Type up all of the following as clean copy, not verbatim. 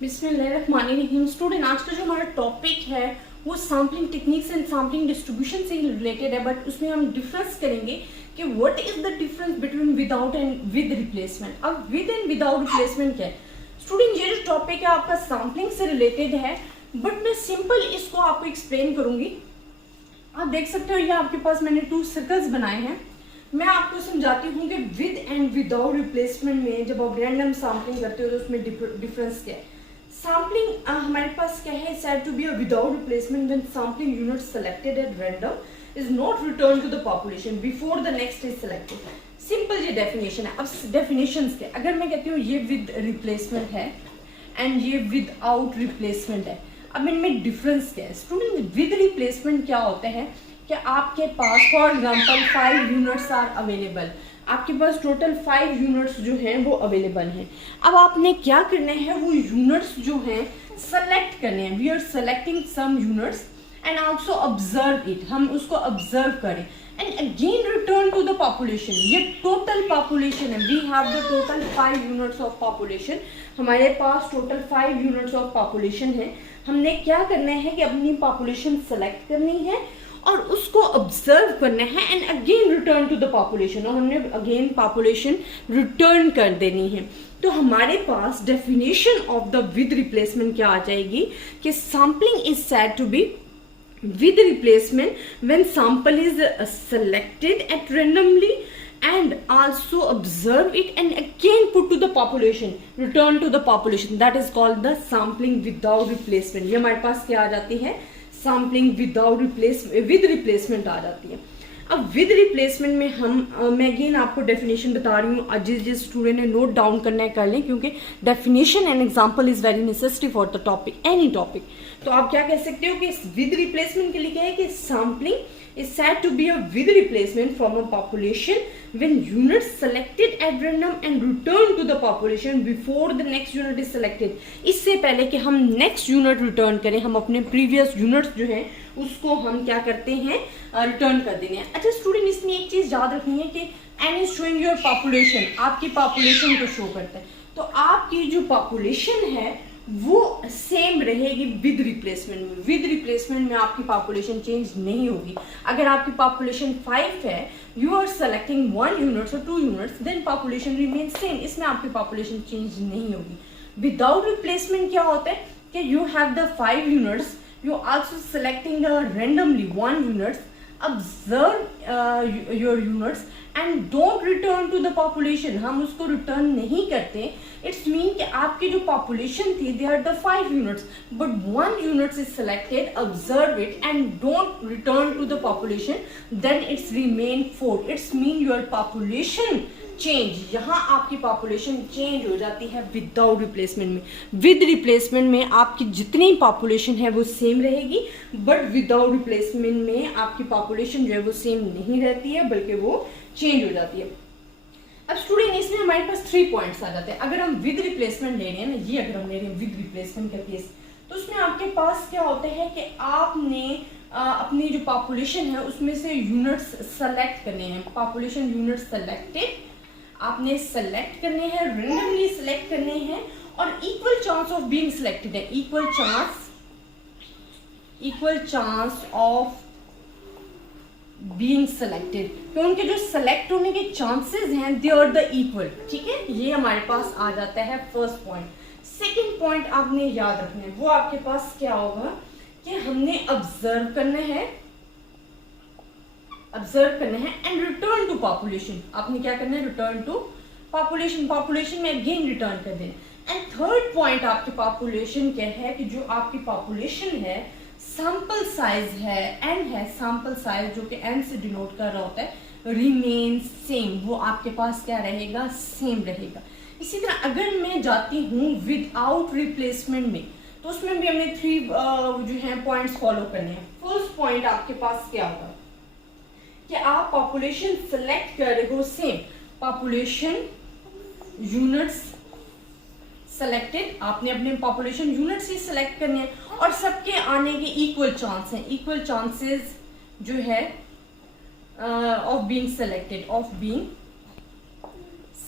बिस्मिल्लाहिर्रहमानिर्रहीम। स्टूडेंट, आज का जो हमारा टॉपिक है वो sampling techniques and sampling distribution से रिलेटेड है, बट उसमें हम डिफरेंस करेंगे कि what is the difference between without and with replacement. अब विद एंड विदाउट रिप्लेसमेंट क्या है स्टूडेंट? ये जो टॉपिक है आपका सैम्पलिंग से रिलेटेड है, बट मैं सिंपल इसको आपको एक्सप्लेन करूंगी। आप देख सकते हो ये आपके पास मैंने 2 सर्कल्स बनाए हैं। मैं आपको समझाती हूँ कि विद एंड विदाउट रिप्लेसमेंट में जब आप रैंडम सैम्पलिंग करते हो तो उसमें डिफरेंस क्या है। सैम्पलिंग हमारे पास क्या है, said to be a without replacement when sampling unit selected at random is not returned to the population before the next is selected। Simple ये डेफिनेशन है। अब डेफिनेशंस के अगर मैं कहती हूँ ये विद रिप्लेसमेंट है एंड ये विदाउट रिप्लेसमेंट है, अब इनमें डिफरेंस क्या है स्टूडेंट? विद रिप्लेसमेंट क्या होता है कि आपके पास for example 5 units are available, आपके पास टोटल 5 यूनिट्स जो हैं वो अवेलेबल हैं। अब आपने क्या करना है, वो यूनिट्स जो हैं सेलेक्ट करने हैं। We are selecting some units and also observe it, हम उसको ऑब्जर्व करें and again return to the population. ये टोटल पॉपुलेशन है, we have the total 5 units of population. हमारे पास टोटल 5 यूनिट्स ऑफ पॉपुलेशन है। हमने क्या करना है कि अपनी पॉपुलेशन सेलेक्ट करनी है और उसको ऑब्जर्व करना है and again return to the population, और हमने अगेन पॉपुलेशन रिटर्न कर देनी है। तो हमारे पास definition of the with replacement क्या आ जाएगी कि sampling is said to be with replacement when sample is selected at randomly and also observe it and again put to the population, return to the population, that is called the sampling without replacement। ये हमारे पास क्या आ जाती है, sampling without with replacement आ जाती है। अब with replacement में मैं अगेन आपको डेफिनेशन बता रही हूँ, जिस स्टूडेंट ने नोट डाउन करना है कर लें, क्योंकि definition and example is very necessary for the topic, any topic. तो आप क्या कह सकते हो कि विद रिप्लेसमेंट के लिए क्या है कि sampling is said to be a with replacement from a population when units selected at random and returned to the population before the next unit is selected। इससे पहले कि हम next unit return करें, हम अपने previous units जो हैं उसको हम क्या करते हैं, रिटर्न कर देंगे। अच्छा स्टूडेंट, इसमें एक चीज याद रखनी है कि n is showing your population, आपकी पॉपुलेशन को शो करता है। तो आपकी जो पॉपुलेशन है वो सेम रहेगी विद रिप्लेसमेंट में। विद रिप्लेसमेंट में आपकी पॉपुलेशन चेंज नहीं होगी। अगर आपकी पॉपुलेशन 5 है, यू आर सेलेक्टिंग 1 यूनिट्स और 2 units, then population remain same, इसमें आपकी पॉपुलेशन चेंज नहीं होगी। विदाउट रिप्लेसमेंट क्या होता है कि you have the 5 units, you also selecting randomly 1 units, observe your units and don't return to the population। हम उसको रिटर्न नहीं करते। इट्स मीन कि आपकी जो पॉपुलेशन थी they are the 5 units, but 1 unit is selected, observe it and don't return to the population, then it's remain 4। It's mean your population change, यहाँ आपकी पॉपुलेशन चेंज हो जाती है विदाउट रिप्लेसमेंट में। विद रिप्लेसमेंट में आपकी जितनी पॉपुलेशन है वो सेम रहेगी, बट विदाउट रिप्लेसमेंट में आपकी पॉपुलेशन जो है वो सेम नहीं रहती है, बल्कि वो चेंज हो जाती है। अब स्टूडेंट, इसमें हमारे पास 3 पॉइंट्स आ जाते हैं। अगर हम विद रिप्लेसमेंट ले रहे हैं ना, ये अगर हम ले रहे हैं विद रिप्लेसमेंट का केस, तो उसमें आपके पास क्या होता है कि आपने अपनी जो पॉपुलेशन है उसमें से यूनिट्स सेलेक्ट करने हैं। पॉपुलेशन यूनिट सेलेक्टेड आपने सेलेक्ट करने हैं, रेंडमली सेलेक्ट करने हैं और equal chance of being selected है। Equal chance of being selected, तो उनके जो सेलेक्ट होने के चांसेस हैं दे आर द इक्वल। ठीक है, ये हमारे पास आ जाता है फर्स्ट पॉइंट। सेकंड पॉइंट आपने याद रखना है, वो आपके पास क्या होगा कि हमने ऑब्जर्व करना है एंड रिटर्न टू पॉपुलेशन। आपने क्या करना है, रिटर्न टू पॉपुलेशन, पॉपुलेशन में अगेन रिटर्न कर देना। एंड थर्ड पॉइंट आपके पॉपुलेशन क्या है कि जो आपकी पॉपुलेशन है, सैंपल साइज है n है, सैंपल साइज जो कि n से डिनोट कर रहा होता है, रिमेन सेम, वो आपके पास क्या रहेगा, सेम रहेगा। इसी तरह अगर मैं जाती हूँ विदाउट रिप्लेसमेंट में, तो उसमें भी हमने 3 जो है पॉइंट्स फॉलो करने हैं। फर्स्ट पॉइंट आपके पास क्या होगा कि आप पॉपुलेशन सेलेक्ट कर रहे हो, सेम पॉपुलेशन यूनिट्स सेलेक्टेड, आपने अपने पॉपुलेशन यूनिट्स ही सेलेक्ट करने हैं और सबके आने के इक्वल चांस हैं, इक्वल चांसेस जो है ऑफ बीइंग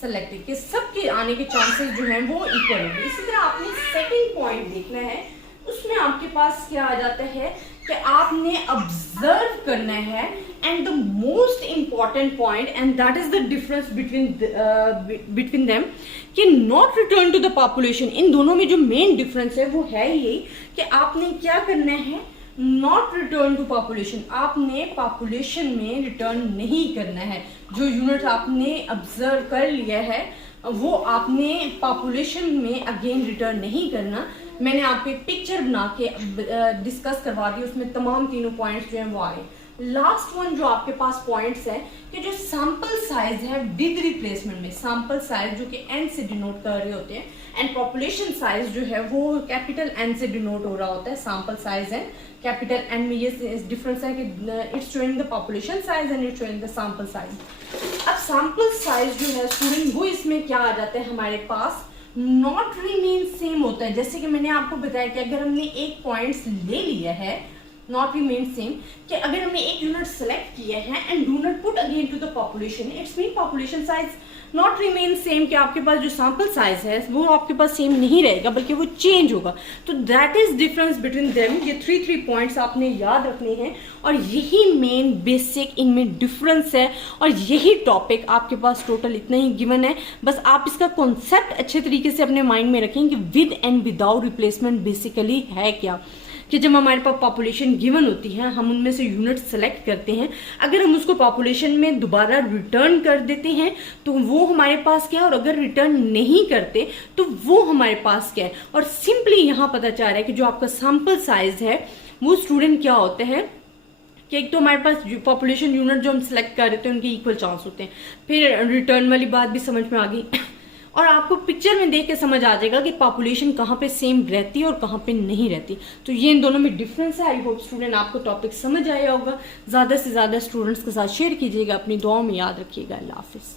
सेलेक्टेड, कि सबके आने के चांसेस जो हैं वो इक्वल होंगे। इसी तरह आपने सेकंड पॉइंट देखना है, उसमें आपके पास क्या आ जाता है कि आपने ऑब्जर्व करना है, and the most important point and that is the difference between them, कि not return to the population. इन दोनों में जो मेन डिफरेंस है वो है यही कि आपने क्या करना है, नॉट रिटर्न टू पॉपुलेशन, आपने पॉपुलेशन में रिटर्न नहीं करना है। जो यूनिट आपने ऑब्जर्व कर लिया है वो आपने पॉपुलेशन में अगेन रिटर्न नहीं करना। मैंने आपको एक पिक्चर बना के डिस्कस करवा दी, उसमें तमाम तीनों पॉइंट्स जो हैं वो आए। लास्ट वन जो आपके पास पॉइंट्स है कि जो सैंपल साइज है विद रिप्लेसमेंट में, सैंपल साइज जो कि एन से डिनोट कर रहे होते हैं, एंड पॉपुलेशन साइज जो है वो कैपिटल एन से डिनोट हो रहा होता है। Sample size and capital N में ये डिफरेंस है कि it's showing the population size and it's showing the sample size. अब सैंपल साइज जो है स्टूडेंट वो इसमें क्या आ जाता है हमारे पास, नॉट रिमेन सेम होता है। जैसे कि मैंने आपको बताया कि अगर हमने एक पॉइंट्स ले लिया है, नॉट रिमेन सेम, कि अगर हमने एक यूनिट सेलेक्ट किया है and do not put again to the population, it's mean population size not remain same, कि आपके पास जो सैंपल साइज है वो आपके पास सेम नहीं रहेगा बल्कि वो चेंज होगा। तो that is difference between them. ये थ्री पॉइंट्स आपने याद रखने हैं और यही मेन बेसिक इनमें डिफरेंस है, और यही टॉपिक आपके पास टोटल इतना ही गिवन है। बस आप इसका कॉन्सेप्ट अच्छे तरीके से अपने माइंड में रखें कि with and without replacement basically है क्या, कि जब हमारे पास पॉपुलेशन गिवन होती है हम उनमें से यूनिट सेलेक्ट करते हैं, अगर हम उसको पॉपुलेशन में दोबारा रिटर्न कर देते हैं तो वो हमारे पास क्या है, और अगर रिटर्न नहीं करते तो वो हमारे पास क्या है। और सिंपली यहाँ पता चल रहा है कि जो आपका सैंपल साइज है वो स्टूडेंट क्या होते हैं कि एक तो हमारे पास पॉपुलेशन यूनिट जो हम सेलेक्ट कर रहे थे उनके इक्वल चांस होते हैं। फिर रिटर्न वाली बात भी समझ में आ गई और आपको पिक्चर में देख के समझ आ जाएगा कि पॉपुलेशन कहाँ पे सेम रहती है और कहाँ पे नहीं रहती। तो ये इन दोनों में डिफरेंस है। आई होप स्टूडेंट आपको टॉपिक समझ आया होगा। ज़्यादा से ज़्यादा स्टूडेंट्स के साथ शेयर कीजिएगा, अपनी दुआओं में याद रखिएगा। अल्लाह हाफिज़।